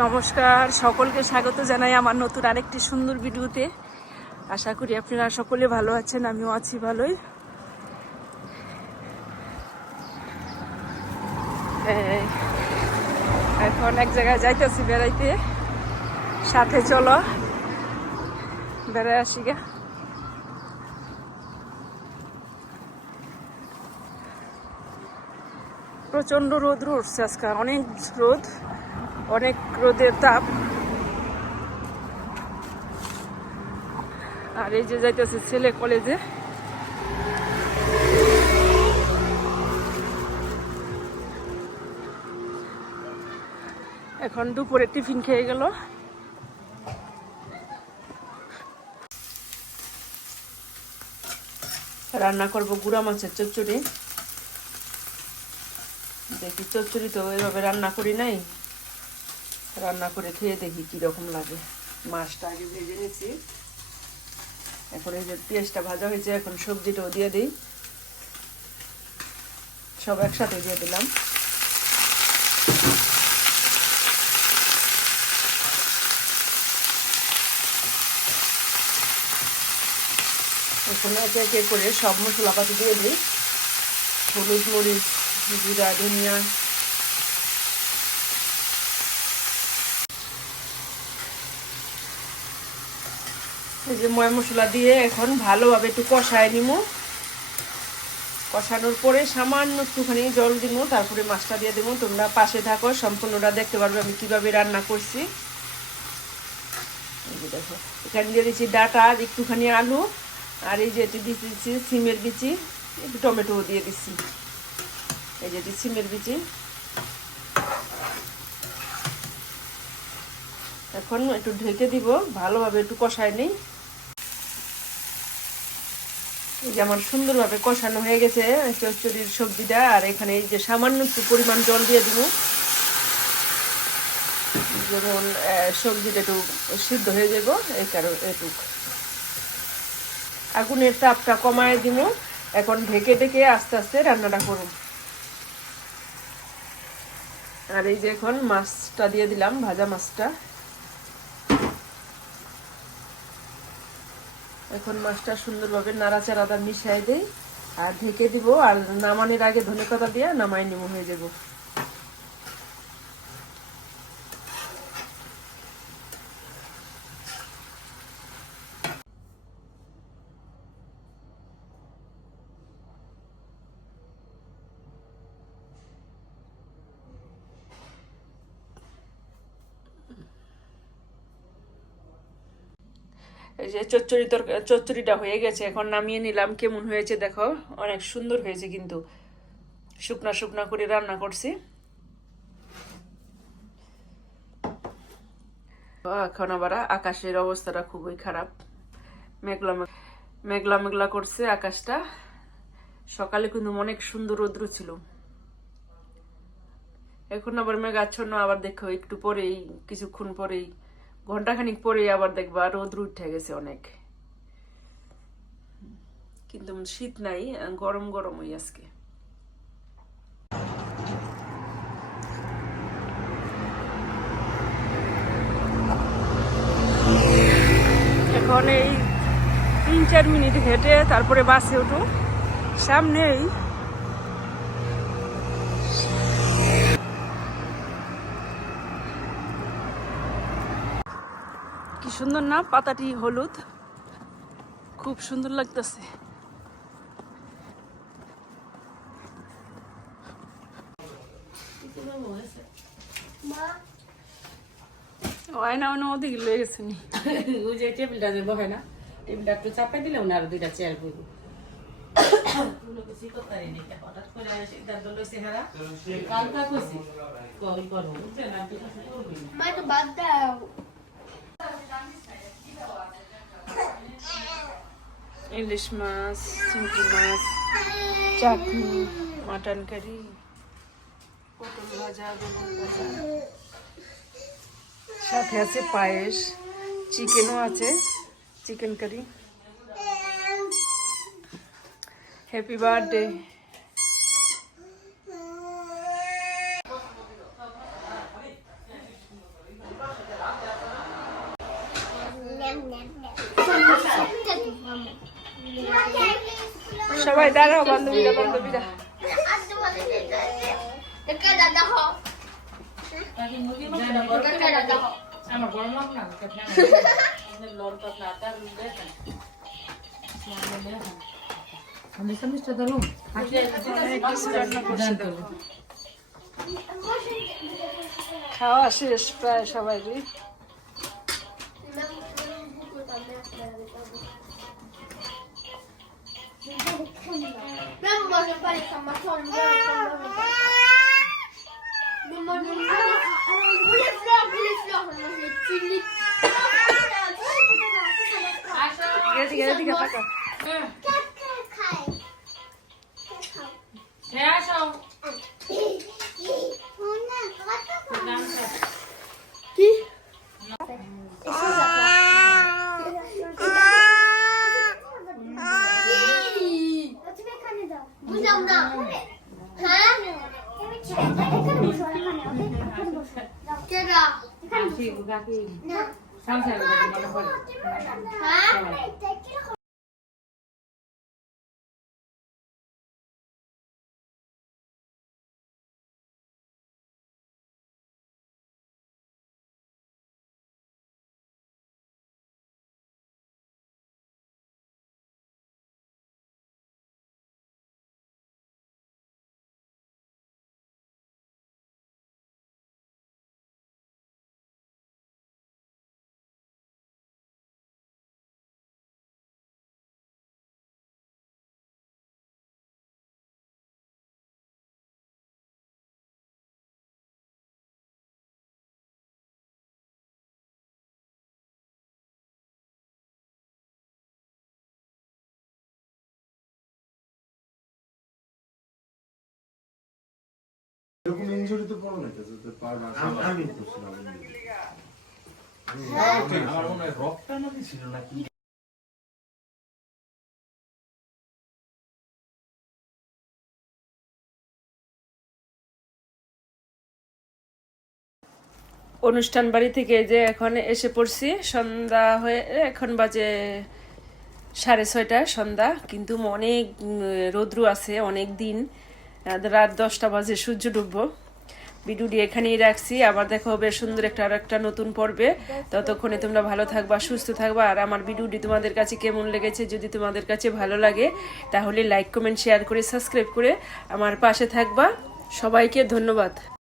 নমস্কার, সকলকে স্বাগত জানাই আমার নতুন আরেকটি সুন্দর ভিডিওতে। আশা করি আপনারা সকলে ভালো আছেন, আমিও আছি ভালোই। এখন এক জায়গায় যাইতেছি বেড়াইতে। সাথে চলো বেড়াই আসি গা। প্রচণ্ড রোদ উঠছে আজকে, অনেক রোদ। অনেক রোদের তাপ। আর এই যে যাইতেছে ছেলে কলেজে এখন দুপুরে টিফিন খেয়ে গেল। রান্না করব গুড়া মাছের চচ্চড়ি। দেখি চচ্চড়ি তো এভাবে রান্না করি নাই। রান্না করে খেয়ে দেখি কীরকম লাগে। মাছটা আগে ভেজে নিয়েছি। এখন এই যে পেঁয়াজটা ভাজা হয়েছে, এখন সবজিটাও দিয়ে দিই। সব একসাথে দিয়ে দিলাম। এখন একে একে করে সব মশলাপাতি দিয়ে দিই। হলুদ মরিচ, জিরা, ধনিয়া এই যে ময় মশলা দিয়ে এখন ভালোভাবে একটু কষায় নিব কষানোর পরে সামান্য একটুখানি জল দিব তারপরে মাছটা দিয়ে দেবো তোমরা পাশে থাকো, সম্পূর্ণটা দেখতে পারবে আমি কীভাবে রান্না করছি। দেখো, এখানে দিয়ে দিচ্ছি ডাটা আর একটুখানি আলু, আর এই যে দিয়ে দিচ্ছি সিমের বিচি, একটু টমেটো দিয়ে দিচ্ছি। এই যে সিমের বিচি। এখন একটু ঢেকে দিব, ভালোভাবে একটু কষায় নেই। এই যে সুন্দরভাবে কষানো হয়ে গেছে, চচ্চড়ির সবজিটা, আর এখানে এই যে সামান্য একটু পরিমাণ জল দিয়ে দিব। যেমন সবজিটা একটু সিদ্ধ হয়ে যাব, এই কারণ এটুক। আগুনের তাপটা কমায় দিব। এখন ঢেকে ঢেকে আস্তে আস্তে রান্নাটা করুন আর এই যে এখন মাছটা দিয়ে দিলাম, ভাজা মাছটা। এখন মাছটা সুন্দরভাবে নাড়াচাড়াটা মিশাই দেই। আর ঢেকে দিব, আর নামানোর আগে ধনে পাতা দিয়ে নামাই নিব, হয়ে যাব। এই যে চচ্চড়ি তরকারি চচ্চড়িটা হয়ে গেছে, এখন নামিয়ে নিলাম। কেমন হয়েছে দেখো, অনেক সুন্দর হয়েছে কিন্তু। শুকনা শুকনা করে রান্না করছি। এখন আবার আকাশের অবস্থাটা খুবই খারাপ। মেঘলা মেঘলা মেঘলা করছে আকাশটা। সকালে কিন্তু অনেক সুন্দর রৌদ্র ছিল। এখন আবার মেঘাচ্ছন্ন, আবার দেখো একটু পরেই, কিছুক্ষণ পরেই ঘন্টাখানিক পরে আবার দেখবা রোদ উঠে গেছে অনেক। কিন্তু শীত নাই, গরম গরম ওই আজকে। এখন এই তিন চার মিনিট হেঁটে তারপরে বাসে উঠো সামনেই সুন্দর না? পাতাটি হলুদ। খুব সুন্দর লাগতেছে। আয়না অন্য ওদিকে লয়ে গেছে নি। ওই যে টেবিলটা যে বহে না টেবিলটা একটু চাপাই দিলে না আর দুইটা চেয়ার করব। কালকা কইছি বাদ দাও। ইলিশ মাছ, চিংড়ি মাছ, চাটনি, মাটন কারি, পটল ভাজা ভাজা। সাথে আছে পায়েস, চিকেনও আছে, চিকেন কারি। হ্যাপি বার্থডে সবাই দাঁড়াও বান্ধবীরা বান্ধবীরা কাকি মুরগি মাংস না বড় আমার বড় মাছ না কাকি আমার লন আমি খাওয়া শেষ প্রায় সবাইরই Ben bu monopolyasam motorumu görürsem কেডা কাকি কাকি সংসার মনে পড়ে হ্যাঁ এরকম ইনজুরিতে পড়ো না পারবা আমি তো ছিলাম আমার মনে হয় রক্তটা নাকি ছিল নাকি? অনুষ্ঠান বাড়ি থেকে যে এখন এসে পড়ছি সন্ধ্যা হয়ে এখন বাজে সাড়ে ছয়টা সন্ধ্যা কিন্তু অনেক রৌদ্র আছে অনেক দিন। রাত দশটা বাজে, সূর্য ডুববো। ভিডিওটি এখানেই রাখছি। আবার দেখা হবে সুন্দর একটা, আর একটা নতুন পর্বে। ততক্ষণে তোমরা ভালো থাকবা, সুস্থ থাকবা। আর আমার ভিডিওটি তোমাদের কাছে কেমন লেগেছে যদি তোমাদের কাছে ভালো লাগে, তাহলে লাইক কমেন্ট শেয়ার করে সাবস্ক্রাইব করে আমার পাশে থাকবা। সবাইকে ধন্যবাদ।